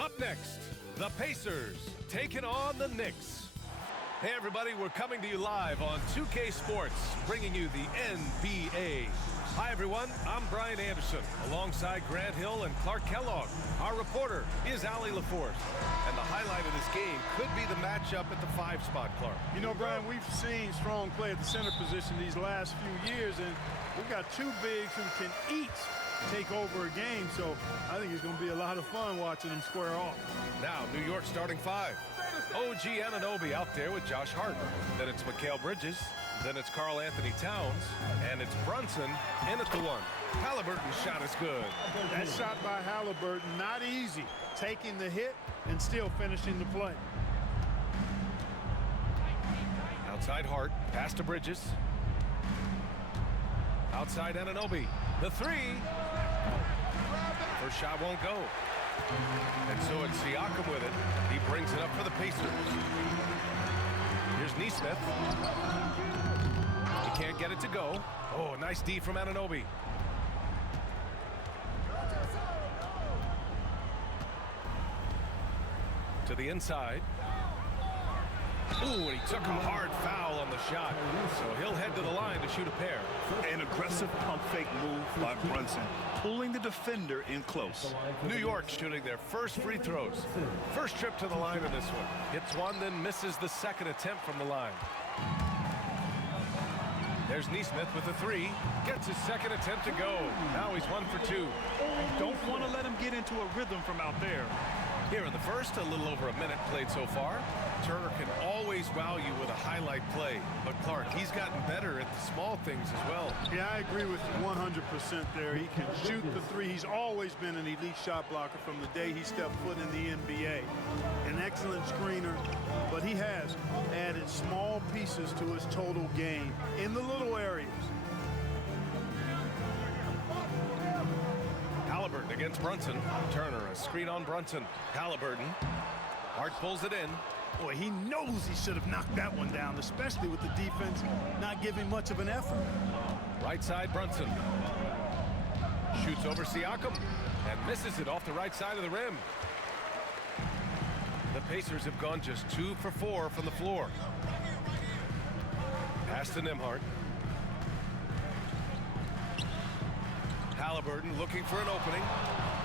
Up next, the Pacers taking on the Knicks. Hey everybody, we're coming to you live on 2K Sports, bringing you the NBA. Hi everyone, I'm Brian Anderson, alongside Grant Hill and Clark Kellogg. Our reporter is Allie LaForce. And the highlight of this game could be the matchup at the 5 spot, Clark. You know, Brian, we've seen strong play at the center position these last few years, and we've got two bigs who can each take over a game, so I think it's going to be a lot of fun watching them square off. Now, New York starting 5. OG Anunoby out there with Josh Hart. Then it's Mikal Bridges. Then it's Karl Anthony Towns. And it's Brunson in at the 1. Halliburton's shot is good. That shot by Halliburton, not easy. Taking the hit and still finishing the play. Outside Hart, pass to Bridges. Outside Anunoby. The 3. First shot won't go. And so it's Siakam with it. He brings it up for the Pacers. Here's Nesmith. He can't get it to go. Oh, nice D from Anunoby. To the inside. Ooh, and he took him hard foul on the shot. So he'll head to the line to shoot a pair. An aggressive pump fake move by Brunson, pulling the defender in close. New York shooting their first free throws. First trip to the line in this one. Hits one, then misses the second attempt from the line. There's Nesmith with the 3. Gets his second attempt to go. Now he's 1 for 2. Don't want to let him get into a rhythm from out there. Here in the first, a little over a minute played so far. Turner can always wow you with a highlight play. But Clark, he's gotten better at the small things as well. Yeah, I agree with you 100% there. He can shoot the 3. He's always been an elite shot blocker from the day he stepped foot in the NBA. An excellent screener, but he has added small pieces to his total game in the little areas. Halliburton against Brunson. Turner, a screen on Brunson. Halliburton. Hart pulls it in. Boy, he knows he should have knocked that one down, especially with the defense not giving much of an effort. Right side, Brunson. Shoots over Siakam and misses it off the right side of the rim. The Pacers have gone just 2 for 4 from the floor. Pass to Nembhard. Halliburton looking for an opening.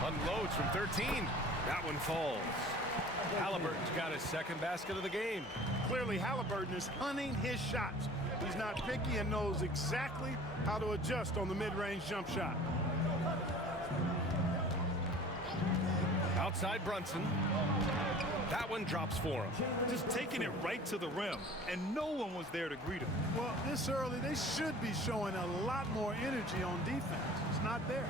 Unloads from 13. That one falls. Halliburton's got his second basket of the game. Clearly, Halliburton is hunting his shots. He's not picky and knows exactly how to adjust on the mid-range jump shot. Outside Brunson. That one drops for him. Just taking it right to the rim, and no one was there to greet him. Well, this early, they should be showing a lot more energy on defense. It's not there.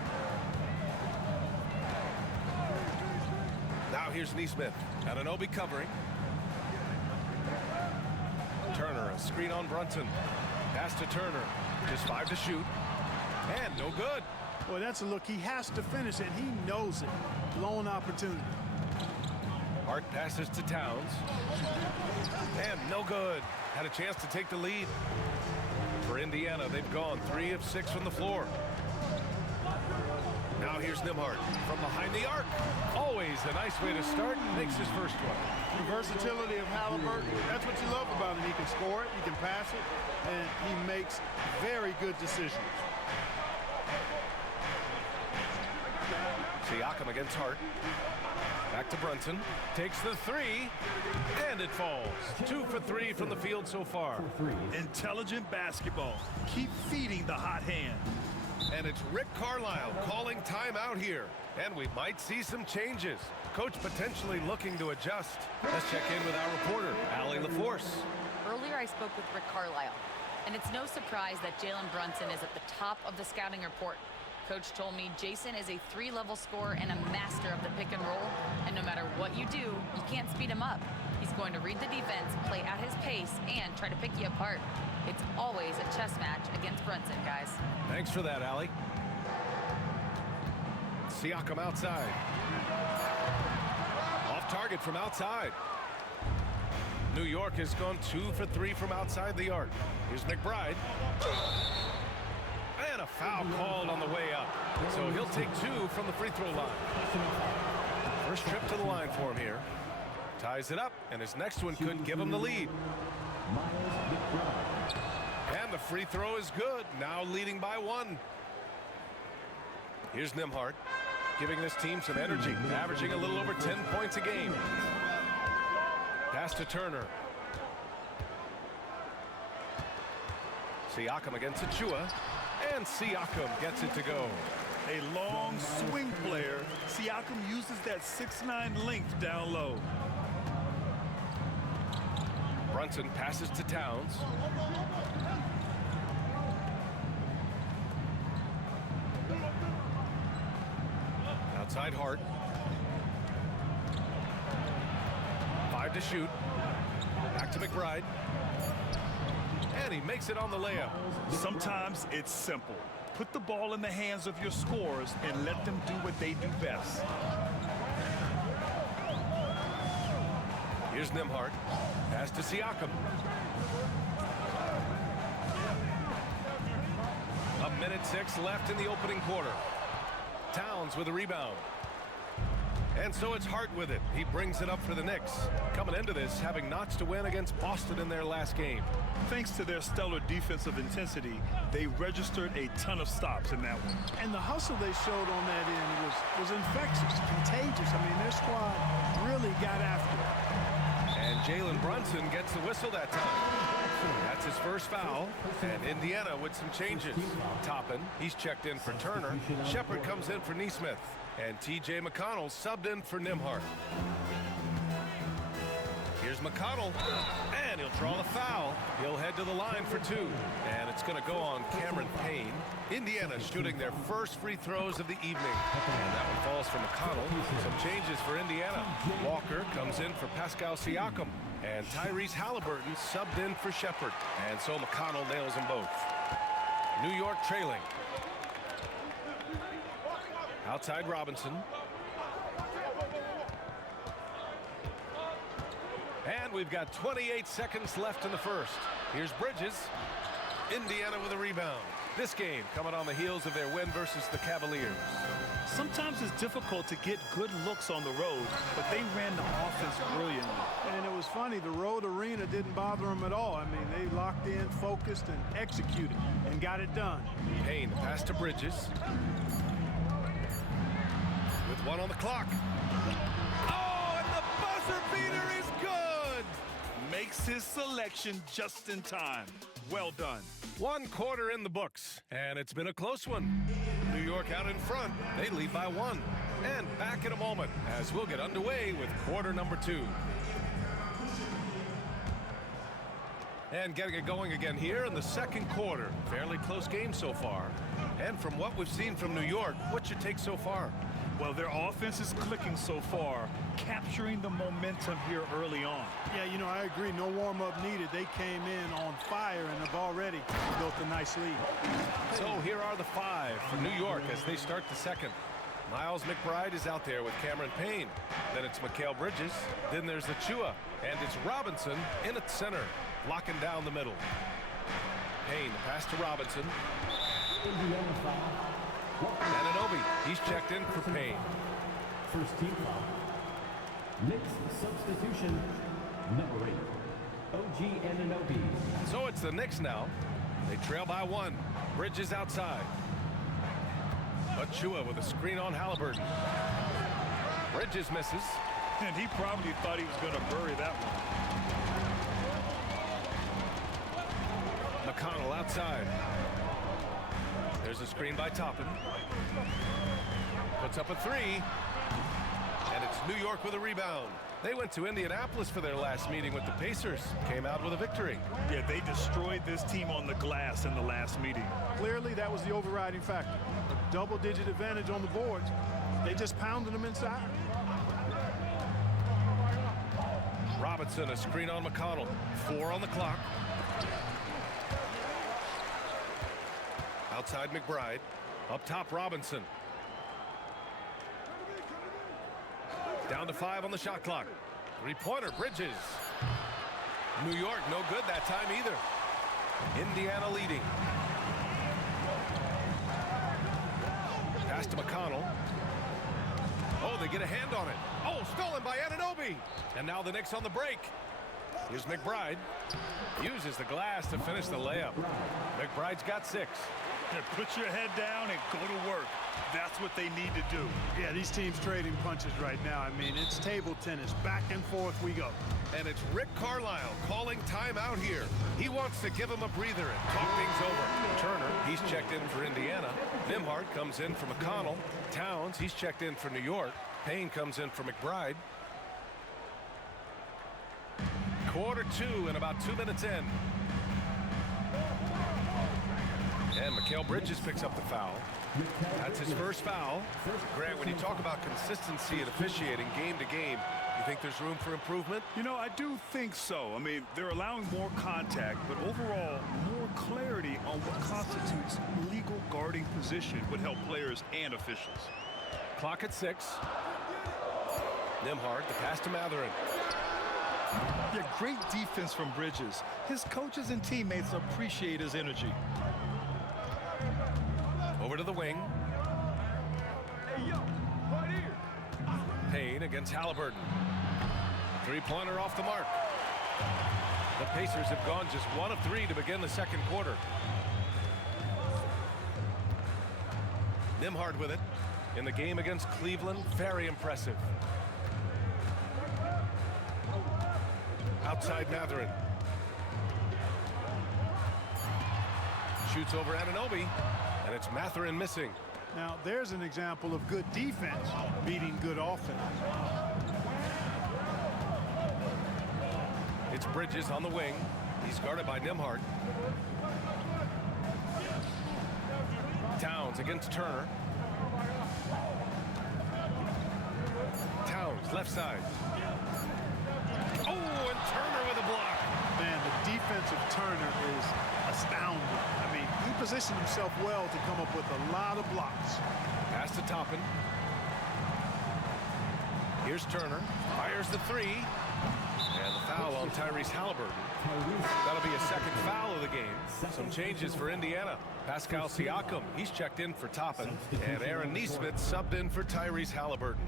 Now here's Nesmith. Anunoby covering. Turner, a screen on Brunson. Pass to Turner. Just 5 to shoot. And no good. Boy, that's a look. He has to finish it. He knows it. Lone opportunity. Hart passes to Towns. And no good. Had a chance to take the lead. For Indiana, they've gone 3 of 6 from the floor. Now here's Nembhard from behind the arc. Always a nice way to start. Makes his first one. The versatility of Halliburton, that's what you love about him. He can score it, he can pass it, and he makes very good decisions. Siakam against Hart. Back to Brunson. Takes the 3, and it falls. 2 for 3 from the field so far. Intelligent basketball. Keep feeding the hot hand. And it's Rick Carlisle calling timeout here. And we might see some changes. Coach potentially looking to adjust. Let's check in with our reporter, Allie LaForce. Earlier I spoke with Rick Carlisle, and it's no surprise that Jalen Brunson is at the top of the scouting report. Coach told me Jason is a 3-level scorer and a master of the pick and roll, and no matter what you do, you can't speed him up. He's going to read the defense, play at his pace, and try to pick you apart. It's always a chess match against Brunson, guys. Thanks for that, Allie. Siakam outside. Off target from outside. New York has gone 2 for 3 from outside the arc. Here's McBride. And a foul called on the way up. So he'll take 2 from the free throw line. First trip to the line for him here. Ties it up, and his next one could give him the lead. And the free throw is good. Now leading by 1. Here's Nembhard, giving this team some energy, averaging a little over 10 points a game. Pass to Turner. Siakam against Achua, and Siakam gets it to go. A long swing player. Siakam uses that 6'9" length down low. Brunson passes to Towns. Outside Hart. 5 to shoot. Back to McBride. And he makes it on the layup. Sometimes it's simple. Put the ball in the hands of your scorers and let them do what they do best. Here's Nembhard. Pass to Siakam. A minute 6 left in the opening quarter. Towns with a rebound. And so it's Hart with it. He brings it up for the Knicks. Coming into this, having notched a win against Boston in their last game. Thanks to their stellar defensive intensity, they registered a ton of stops in that one. And the hustle they showed on that end was infectious, contagious. I mean, their squad really got after it. And Jalen Brunson gets the whistle that time. That's his first foul. And Indiana with some changes. Toppin, he's checked in for Turner. Shepard comes in for Nesmith. And T.J. McConnell subbed in for Nembhard. Here's McConnell, and he'll draw the foul. He'll head to the line for 2. And it's going to go on Cameron Payne. Indiana shooting their first free throws of the evening. And that one falls for McConnell. Some changes for Indiana. Walker comes in for Pascal Siakam. And Tyrese Halliburton subbed in for Shepard. And so McConnell nails them both. New York trailing. Outside Robinson. And we've got 28 seconds left in the first. Here's Bridges. Indiana with a rebound. This game coming on the heels of their win versus the Cavaliers. Sometimes it's difficult to get good looks on the road, but they ran the offense brilliantly. And it was funny, the road arena didn't bother them at all. I mean, they locked in, focused, and executed, and got it done. Payne, pass to Bridges. With 1 on the clock. Oh, and the buzzer beater is good! Makes his selection just in time. Well done. 1 quarter in the books, and it's been a close one. New York out in front. They lead by 1. And back in a moment as we'll get underway with quarter number 2. And getting it going again here in the second quarter. Fairly close game so far. And from what we've seen from New York, what's your take so far? Well, their offense is clicking so far, capturing the momentum here early on. Yeah, you know, I agree. No warm-up needed. They came in on fire and have already built a nice lead. So here are the 5 for New York as they start the second. Miles McBride is out there with Cameron Payne. Then it's Mikal Bridges. Then there's Achua. And it's Robinson in at center, locking down the middle. Payne, pass to Robinson. Anunoby, he's checked in for Payne. First team foul. Knicks substitution, number 8, OG Anunoby. So it's the Knicks now. They trail by 1. Bridges outside. Achua with a screen on Halliburton. Bridges misses. And he probably thought he was going to bury that one. McConnell outside. There's a screen by Toppin. Puts up a 3. And it's New York with a rebound. They went to Indianapolis for their last meeting with the Pacers. Came out with a victory. Yeah, they destroyed this team on the glass in the last meeting. Clearly, that was the overriding factor. A double-digit advantage on the boards. They just pounded them inside. Robinson, a screen on McConnell. 4 on the clock. Outside McBride. Up top Robinson. Down to 5 on the shot clock. 3-pointer Bridges. New York no good that time either. Indiana leading. Pass to McConnell. Oh, Oh, they get a hand on it. Oh, stolen by Anunoby. And now the Knicks on the break. Here's McBride. Uses the glass to finish the layup. McBride's got 6. Put your head down and go to work. That's what they need to do. Yeah, these teams trading punches right now. I mean, it's table tennis. Back and forth we go. And it's Rick Carlisle calling timeout here. He wants to give him a breather and talk things over. Turner, he's checked in for Indiana. Nembhard comes in for McConnell. Towns, he's checked in for New York. Payne comes in for McBride. Quarter 2 and about 2 minutes in. And Mikal Bridges picks up the foul. That's his first foul. Grant, when you talk about consistency and officiating game to game, you think there's room for improvement? You know, I do think so. I mean, they're allowing more contact, but overall, more clarity on what constitutes legal guarding position would help players and officials. Clock at 6. Nembhard, the pass to Mathurin. Yeah, great defense from Bridges. His coaches and teammates appreciate his energy. Over to the wing. Payne against Halliburton. Three-pointer off the mark. The Pacers have gone just 1 of 3 to begin the second quarter. Nembhard with it. In the game against Cleveland, very impressive. Outside Mathurin. Shoots over Anunoby, and it's Mathurin missing. Now, there's an example of good defense beating good offense. It's Bridges on the wing. He's guarded by Nembhard. Towns against Turner. Towns, left side. Oh, and Turner with a block. Man, the defense of Turner is astounding. I mean, he positioned himself well to come up with a lot of blocks. Pass to Toppin. Here's Turner. Fires the 3. And the foul on Tyrese Halliburton. That'll be a second foul of the game. Some changes for Indiana. Pascal Siakam, he's checked in for Toppin. And Aaron Nesmith subbed in for Tyrese Halliburton.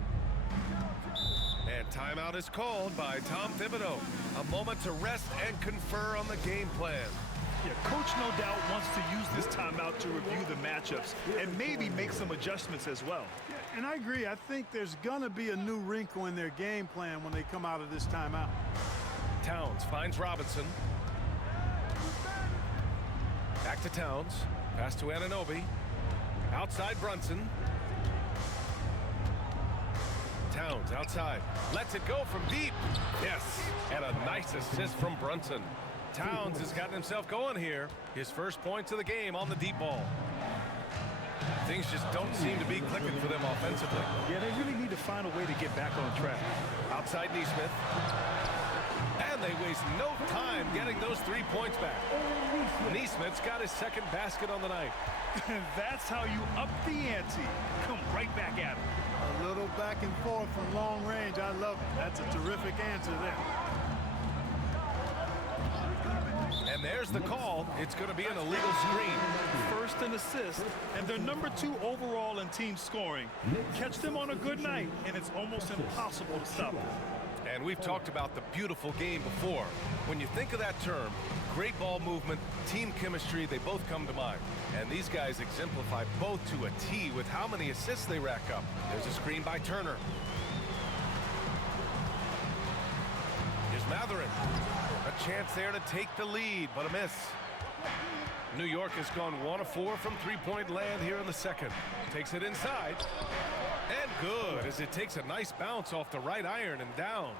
And timeout is called by Tom Thibodeau. A moment to rest and confer on the game plan. Yeah, coach no doubt wants to use this timeout to review the matchups and maybe make some adjustments as well. Yeah, and I agree. I think there's going to be a new wrinkle in their game plan when they come out of this timeout. Towns finds Robinson. Back to Towns. Pass to Anunoby. Outside Brunson. Towns outside. Lets it go from deep. Yes, and a nice assist from Brunson. Towns has gotten himself going here. His first points of the game on the deep ball. Things just don't seem to be clicking for them offensively. Yeah, they really need to find a way to get back on track. Outside Nesmith. And they waste no time getting those 3 points back. Nesmith's got his second basket on the night. That's how you up the ante. Come right back at him. A little back and forth from long range. I love it. That's a terrific answer there. And there's the call. It's going to be an illegal screen. First an assist, and they're number 2 overall in team scoring. Catch them on a good night, and it's almost impossible to stop them. And we've talked about the beautiful game before. When you think of that term, great ball movement, team chemistry, they both come to mind. And these guys exemplify both to a T with how many assists they rack up. There's a screen by Turner. Here's Mathurin. A chance there to take the lead, but a miss. New York has gone 1 of 4 from three-point land here in the second. Takes it inside. And good, as it takes a nice bounce off the right iron and down.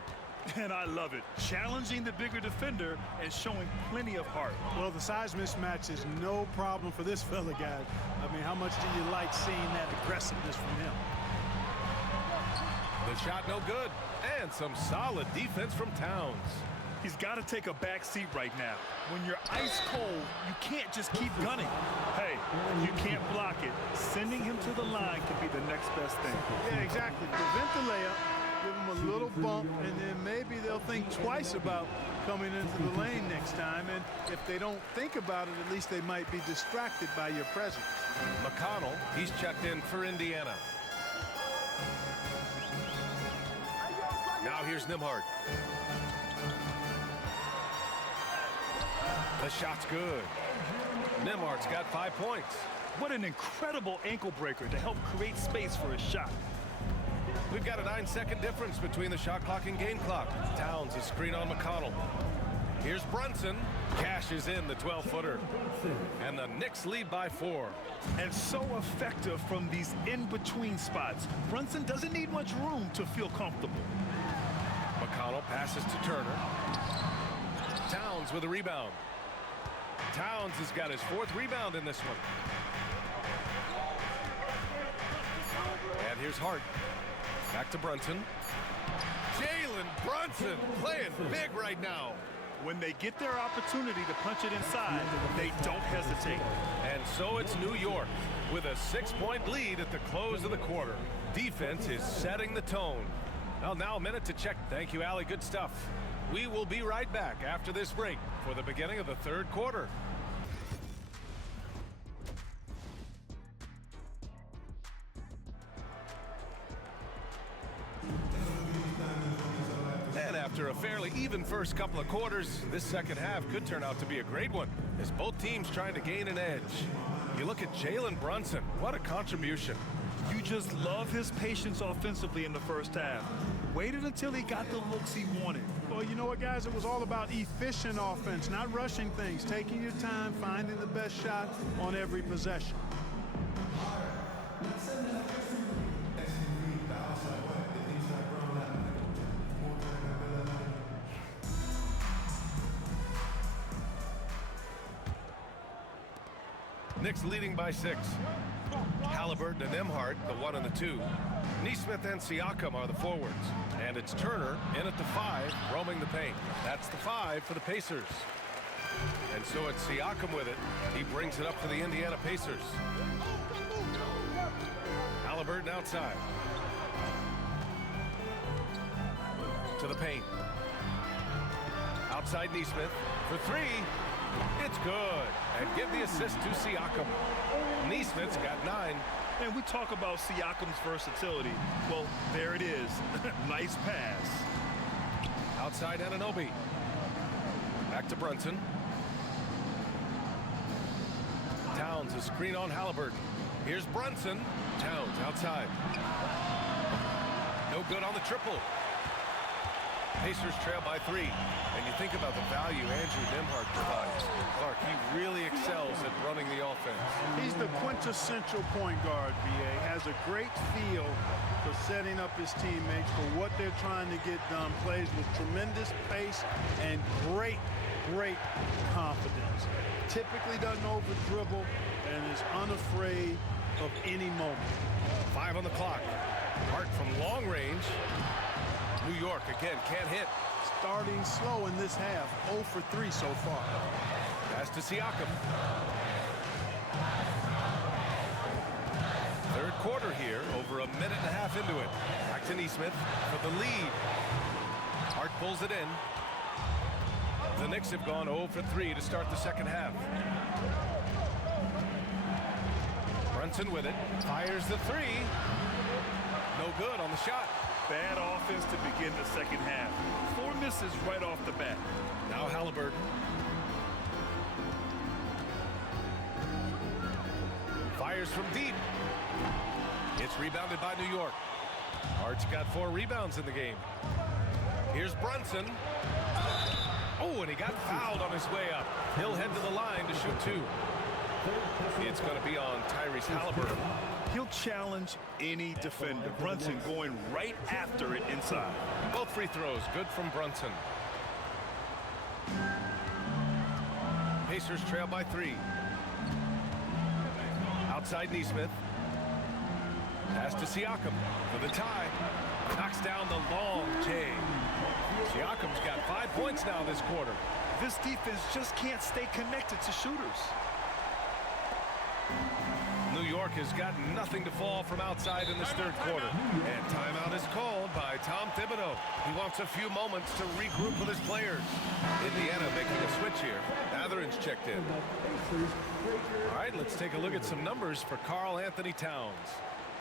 And I love it. Challenging the bigger defender and showing plenty of heart. Well, the size mismatch is no problem for this fella, guys. I mean, how much do you like seeing that aggressiveness from him? The shot no good. And some solid defense from Towns. He's got to take a back seat right now. When you're ice cold, you can't just keep gunning. Hey, you can't block it. Sending him to the line can be the next best thing. Yeah, exactly. Prevent the layup, give him a little bump, and then maybe they'll think twice about coming into the lane next time. And if they don't think about it, at least they might be distracted by your presence. McConnell, he's checked in for Indiana. Now here's Nembhard. The shot's good. Nembhard's got 5 points. What an incredible ankle breaker to help create space for his shot. We've got a 9-second difference between the shot clock and game clock. Towns a screen on McConnell. Here's Brunson. Cashes in the 12-footer. And the Knicks lead by 4. And so effective from these in-between spots. Brunson doesn't need much room to feel comfortable. McConnell passes to Turner. Towns with a rebound. Towns has got his 4th rebound in this one. And here's Hart. Back to Brunson. Jalen Brunson playing big right now. When they get their opportunity to punch it inside, they don't hesitate. And so it's New York with a 6-point lead at the close of the quarter. Defense is setting the tone. Well, now a minute to check. Thank you, Allie. Good stuff. We will be right back after this break for the beginning of the 3rd quarter. And after a fairly even first couple of quarters, this second half could turn out to be a great one as both teams trying to gain an edge. You look at Jalen Brunson, what a contribution. You just love his patience offensively in the first half. Waited until he got the looks he wanted. Well, you know what, guys? It was all about efficient offense, not rushing things, taking your time, finding the best shot on every possession. Knicks leading by 6. Halliburton and Nembhard, the 1 and the 2. Nesmith and Siakam are the forwards. And it's Turner in at the 5, roaming the paint. That's the 5 for the Pacers. And so it's Siakam with it. He brings it up for the Indiana Pacers. Halliburton outside. To the paint. Outside Nesmith for 3. It's good. And give the assist to Siakam. Nesmith's got 9. And we talk about Siakam's versatility. Well, there it is. Nice pass. Outside Anunoby. Back to Brunson. Towns a screen on Halliburton. Here's Brunson. Towns outside. No good on the triple. Pacers trail by 3. And you think about the value Andrew Nembhard provides. Clark, he really excels at running the offense. He's the quintessential point guard, VA. Has a great feel for setting up his teammates for what they're trying to get done. Plays with tremendous pace and great confidence. Typically doesn't over-dribble and is unafraid of any moment. 5 on the clock. Hart from long range. New York, again, can't hit. Starting slow in this half, 0 for 3 so far. Pass to Siakam. 3rd quarter here, over a minute and a half into it. Back to Nesmith for the lead. Hart pulls it in. The Knicks have gone 0 for 3 to start the second half. Brunson with it, fires the 3. No good on the shot. Bad offense to begin the second half. 4 misses right off the bat. Now Halliburton. Fires from deep. It's rebounded by New York. Hart's got 4 rebounds in the game. Here's Brunson. Oh, and he got fouled on his way up. He'll head to the line to shoot 2. It's going to be on Tyrese Halliburton. He'll challenge any defender. Brunson going right after it inside. Both free throws good from Brunson. Pacers trail by 3. Outside Nesmith. Pass to Siakam for the tie. Knocks down the long J. Siakam's got 5 points now this quarter. This defense just can't stay connected to shooters. New York has got nothing to fall from outside in this 3rd quarter. And timeout is called by Tom Thibodeau. He wants a few moments to regroup with his players. Indiana making a switch here. Mathurin's checked in. All right, let's take a look at some numbers for Karl Anthony Towns.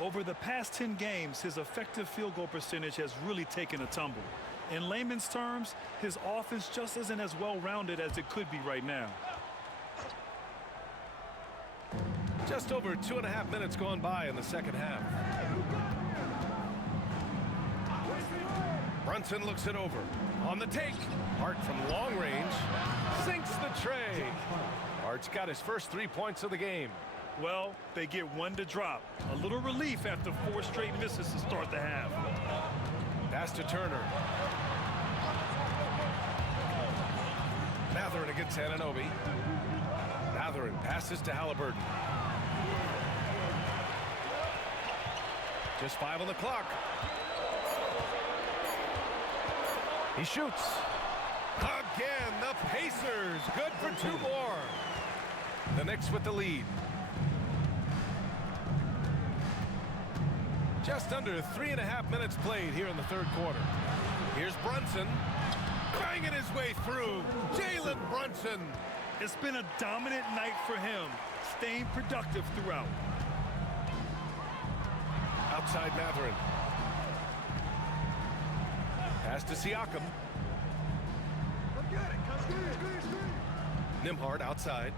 Over the past 10 games, his effective field goal percentage has really taken a tumble. In layman's terms, his offense just isn't as well-rounded as it could be right now. Just over 2.5 minutes gone by in the second half. Brunson looks it over. On the take. Hart from long range. Sinks the tray. Hart's got his first 3 points of the game. Well, they get one to drop. A little relief after 4 straight misses to start the half. Pass to Turner. Matherin against Anunoby. Matherin passes to Halliburton. Just 5 on the clock. He shoots. Again, the Pacers. Good for 2 more. The Knicks with the lead. Just under 3.5 minutes played here in the third quarter. Here's Brunson. Banging his way through. Jalen Brunson. It's been a dominant night for him, staying productive throughout. Outside Matherin. Pass to Siakam. Nembhard outside.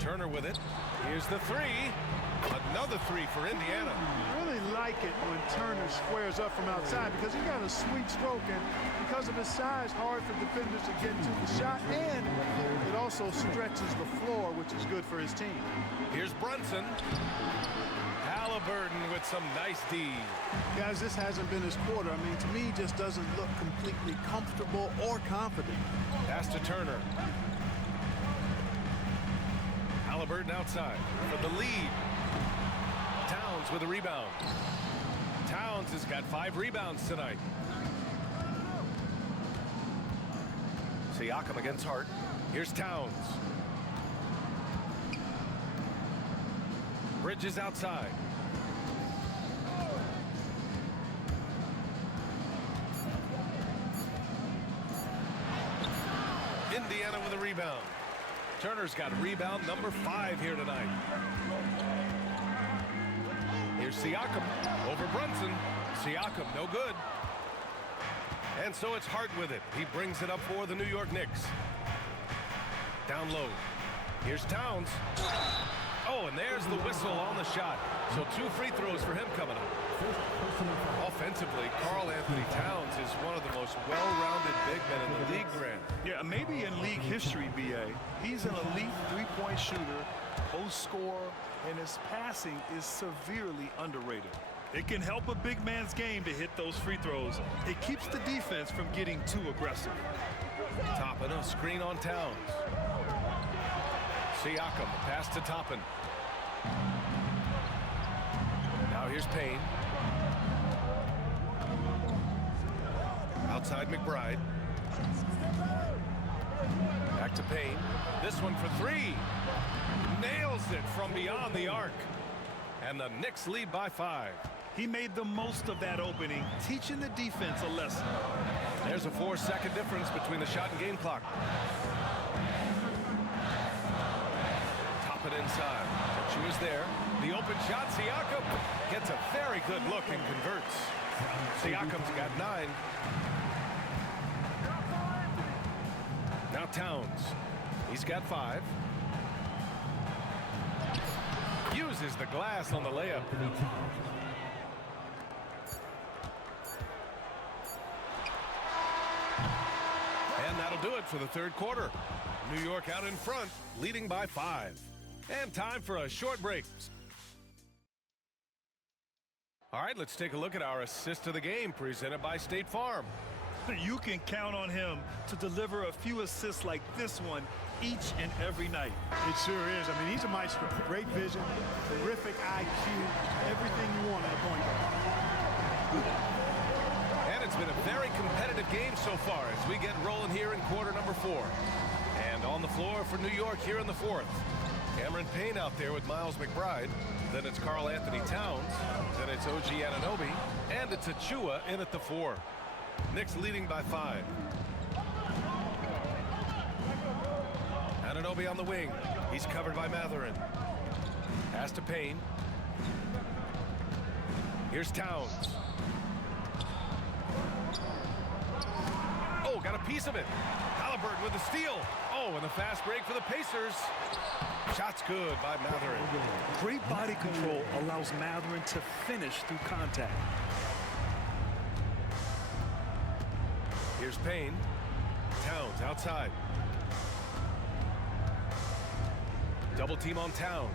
Turner with it. Here's the 3. Another 3 for Indiana. I really like it when Turner squares up from outside because he got a sweet stroke, and because of his size, hard for defenders to get to the shot, and it also stretches the floor, which is good for his team. Here's Brunson. Halliburton with some nice D. Guys, this hasn't been his quarter. I mean, to me, he just doesn't look completely comfortable or confident. Pass to Turner. Halliburton outside for the lead. Towns with a rebound. Towns has got 5 rebounds tonight. Siakam against Hart. Here's Towns. Bridges outside. Indiana with a rebound. Turner's got rebound number 5 here tonight. Here's Siakam over Brunson. Siakam, no good. And so it's Hart with it. He brings it up for the New York Knicks. Down low. Here's Towns. Oh, and there's the whistle on the shot. So 2 free throws for him coming up. Offensively, Karl Anthony Towns is one of the most well-rounded big men in the league, Grant. Yeah, maybe in league history, B.A. He's an elite 3-point shooter, post scorer, and his passing is severely underrated. It can help a big man's game to hit those free throws. It keeps the defense from getting too aggressive. Toppin, a screen on Towns. Siakam, pass to Toppin. Now here's Payne. Outside McBride. Back to Payne. This one for 3. Nails it from beyond the arc. And the Knicks lead by 5. He made the most of that opening, teaching the defense a lesson. There's a 4-second difference between the shot and game clock. Top it inside. She was there. The open shot. Siakam gets a very good look and converts. Siakam's got 9. Now Towns. He's got 5. Uses the glass on the layup. And that'll do it for the third quarter. New York out in front, leading by 5. And time for a short break. All right, let's take a look at our assist of the game presented by State Farm. You can count on him to deliver a few assists like this one each and every night. It sure is. I mean, he's a maestro. Great vision, terrific IQ, everything you want in a point guard. And it's been a very competitive game so far as we get rolling here in quarter number 4. And on the floor for New York here in the 4th. Cameron Payne out there with Miles McBride. Then it's Karl Anthony Towns. Then it's OG Anunoby. And it's Achua in at the 4. Knicks leading by 5. Anunoby on the wing. He's covered by Matherin. Pass Pass to Payne. Here's Towns. Oh, got a piece of it. Halliburton with the steal. Oh, and the fast break for the Pacers. Shot's good by Mathurin. Great body control allows Mathurin to finish through contact. Here's Payne. Towns outside. Double team on Towns.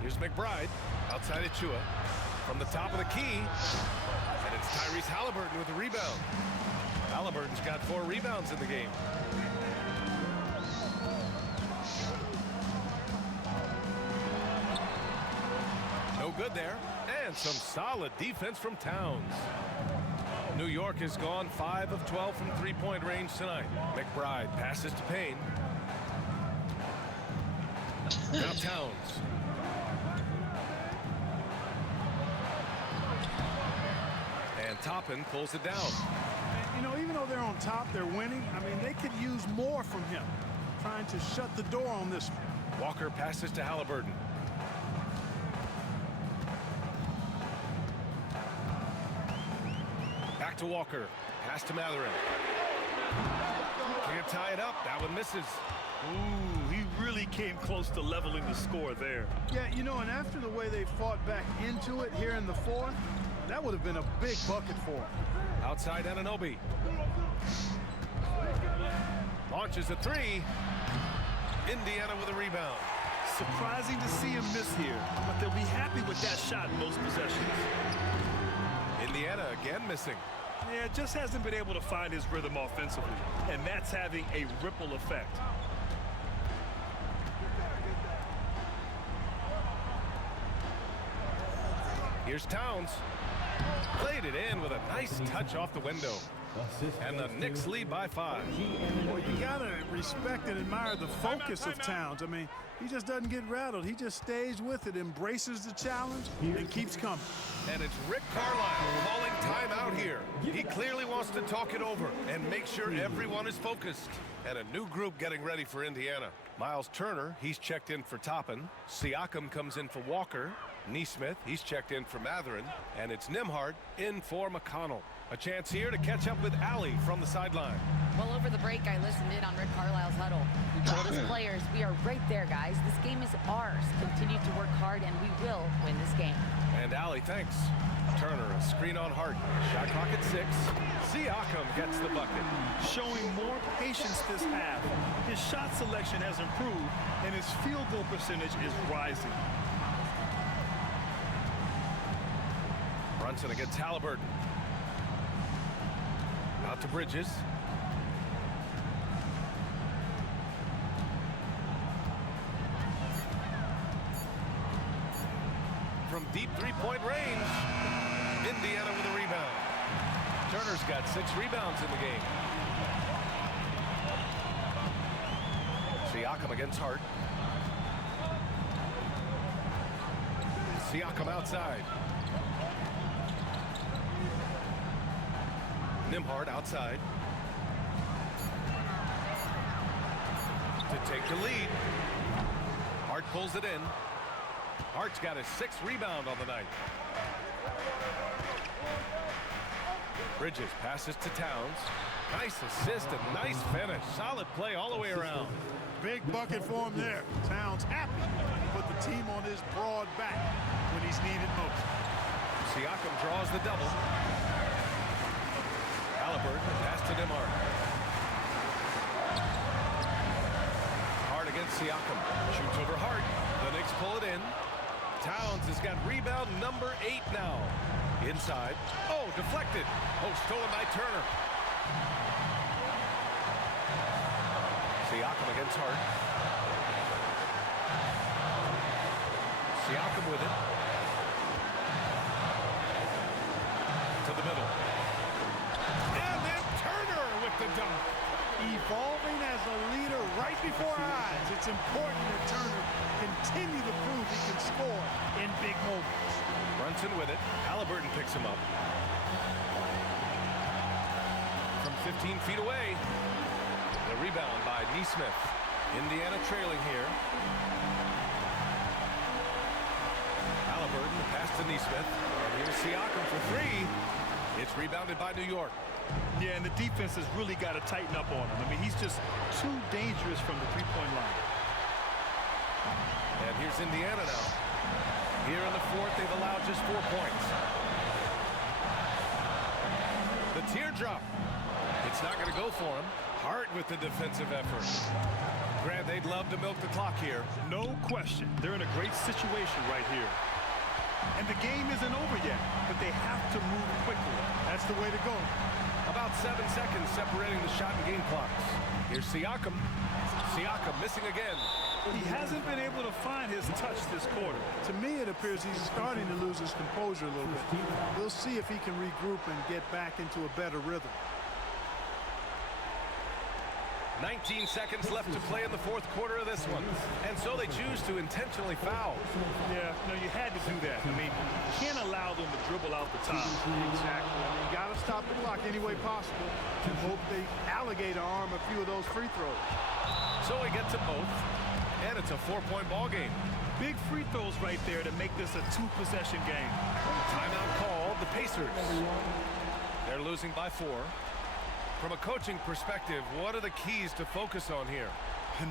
Here's McBride. Outside Achua. From the top of the key. And it's Tyrese Halliburton with the rebound. Halliburton's got 4 rebounds in the game. No good there. And some solid defense from Towns. New York has gone 5 of 12 from three-point range tonight. McBride passes to Payne. Now Towns. And Toppin pulls it down. You know, even though they're on top, they're winning. I mean, they could use more from him. Trying to shut the door on this one. Walker passes to Halliburton. Back to Walker. Pass to Mathurin. Can't tie it up. That one misses. Ooh, he really came close to leveling the score there. Yeah, you know, and after the way they fought back into it here in the fourth, that would have been a big bucket for him. Outside Anunoby. Launches a 3. Indiana with a rebound. Surprising to see him miss here, but they'll be happy with that shot in most possessions. Indiana again missing. Yeah, just hasn't been able to find his rhythm offensively, and that's having a ripple effect. Here's Towns. Played it in with a nice touch off the window. And the Knicks lead by 5. Boy, you gotta respect and admire the focus of Towns. I mean, he just doesn't get rattled. He just stays with it, embraces the challenge, and keeps coming. And it's Rick Carlisle calling timeout here. He clearly wants to talk it over and make sure everyone is focused. And a new group getting ready for Indiana. Miles Turner, he's checked in for Toppin. Siakam comes in for Walker. Neesmith, he's checked in for Mathurin. And it's Nembhard in for McConnell. A chance here to catch up with Allie from the sideline. Well, over the break, I listened in on Rick Carlisle's huddle. He told his players, we are right there, guys. This game is ours. Continue to work hard, and we will win this game. And Allie thanks. Turner, a screen on Hart. Shot clock at 6. Siakam gets the bucket. Showing more patience this half. His shot selection has improved, and his field goal percentage is rising. Brunson against Halliburton. Out to Bridges. From deep three-point range, Indiana with a rebound. Turner's got 6 rebounds in the game. Siakam against Hart. Siakam outside. Nembhard outside. To take the lead. Hart pulls it in. Hart's got his 6th rebound on the night. Bridges passes to Towns. Nice assist and nice finish. Solid play all the way around. Big bucket for him there. Towns happy to put the team on his broad back when he's needed most. Siakam draws the double. Halliburton pass to Nembhard. Hart against Siakam. Shoots over Hart. The Knicks pull it in. Towns has got rebound number 8 now. Inside. Oh, deflected. Oh, stolen by Turner. Siakam against Hart. Siakam with it. To the middle. And then Turner with the dunk. Evolving as a leader right before our eyes. It's important that Turner continue to prove he can score in big moments. Brunson with it. Halliburton picks him up. From 15 feet away. The rebound by Neesmith. Indiana trailing here. to Neesmith. And here's Siakam for three. It's rebounded by New York. Yeah, and the defense has really got to tighten up on him. I mean, he's just too dangerous from the three-point line. And here's Indiana now. Here in the fourth, they've allowed just 4 points. The teardrop. It's not going to go for him. Hart with the defensive effort. Grant, they'd love to milk the clock here. No question. They're in a great situation right here. And the game isn't over yet, but they have to move quickly. That's the way to go. About 7 seconds separating the shot and game clocks. Here's Siakam. Siakam missing again. He hasn't been able to find his touch this quarter. To me, it appears he's starting to lose his composure a little bit. We'll see if he can regroup and get back into a better rhythm. 19 seconds left to play in the fourth quarter of this one. And so they choose to intentionally foul. Yeah, no, you had to do that. I mean, you can't allow them to dribble out the top. Exactly. You got to stop the clock any way possible and hope they alligator arm a few of those free throws. So he gets them both, and it's a 4-point ball game. Big free throws right there to make this a 2-possession game. Timeout called, the Pacers. They're losing by 4. From a coaching perspective, what are the keys to focus on here?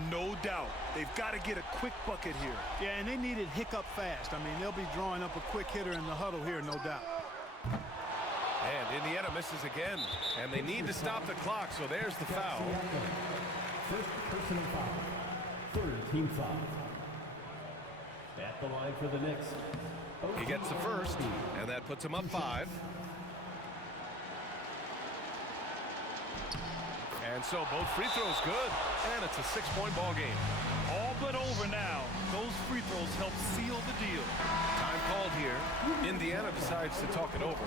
No doubt. They've got to get a quick bucket here. Yeah, and they need it hiccup fast. I mean, they'll be drawing up a quick hitter in the huddle here, no doubt. And Indiana misses again, and they need to stop the clock, so there's the foul. First personal foul. Third team foul. At the line for the Knicks. He gets the first, and that puts him up 5. And so both free throws good, and it's a 6-point ball game. All but over now. Those free throws help seal the deal. Time called here. Indiana decides to talk it over.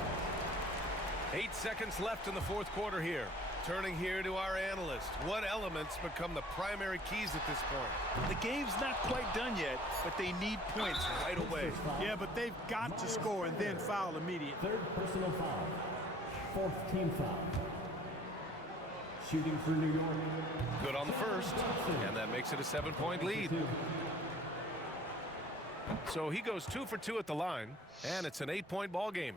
8 seconds left in the fourth quarter here. Turning here to our analyst. What elements become the primary keys at this point? The game's not quite done yet, but they need points right away. Yeah, but they've got to score and then foul immediately. Third personal foul. Fourth team foul. Shooting for New York. Good on the first, and that makes it a 7-point lead. So he goes 2 for 2 at the line, and it's an 8-point ball game.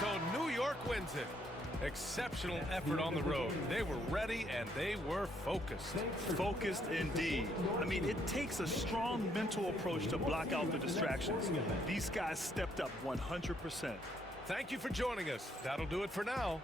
So New York wins it. Exceptional effort on the road. They were ready and they were focused. Focused indeed. I mean, it takes a strong mental approach to block out the distractions. These guys stepped up 100%. Thank you for joining us. That'll do it for now.